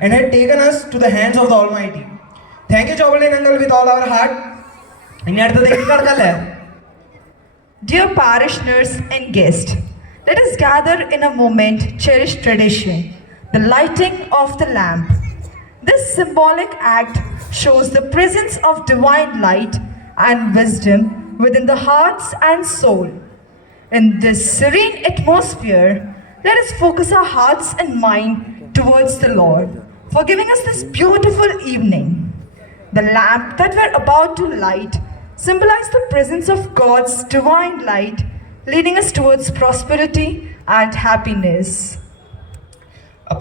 and had taken us to the hands of the Almighty. Thank you, Chocolate Uncle, with all our heart. Dear parishioners and guests, let us gather in a moment, cherished tradition, the lighting of the lamp. This symbolic act shows the presence of divine light and wisdom within the hearts and soul. In this serene atmosphere, let us focus our hearts and mind towards the Lord for giving us this beautiful evening. The lamp that we're about to light symbolizes the presence of God's divine light, leading us towards prosperity and happiness. I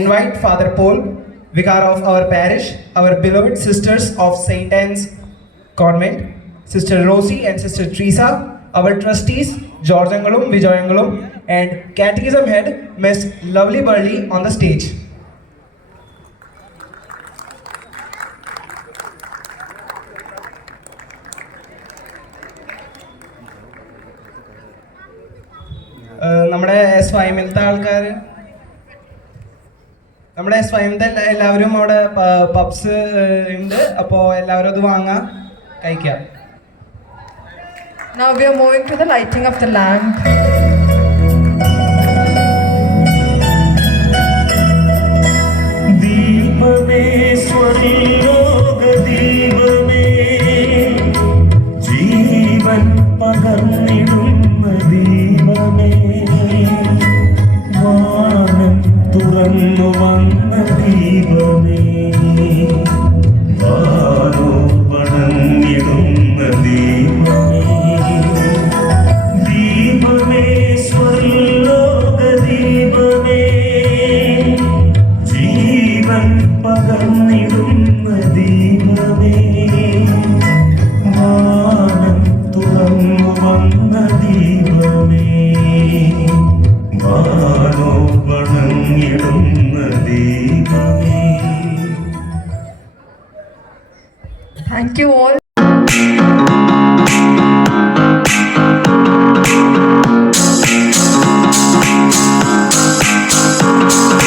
invite Father Paul, Vicar of our parish, our beloved sisters of St. Anne's Convent, Sister Rosie and Sister Teresa, our trustees, George Angalum, Vijay Angalum, and Catechism Head, Miss Lovely Burley, on the stage. നമ്മുടെ സ്വയംത്തെ എല്ലാവരും അവിടെ puffs ഉണ്ട്, അപ്പോൾ എല്ലാവരും അത് വാങ്ങാം, കഴിക്കാം. Now we are moving to the lighting of the lamp. ദീപമേ സ്വർലോക ദീപമേ ജീവൻ പകർന്നിടുന്ന ദീപമേ വാനം തുറന്നു വന്ന ദീപമേ വാനോ വണങ്ങിടുന്ന ദീപമേ ദീപമേ സ്വർലോക ദീപമേ ജീവൻ പകർന്നിടുന്ന ദീപമേ വാനം തുറന്നു വന്ന ദീപമേ വാനോ വണങ്ങിടുന്ന ദീപമേ. Thank you all.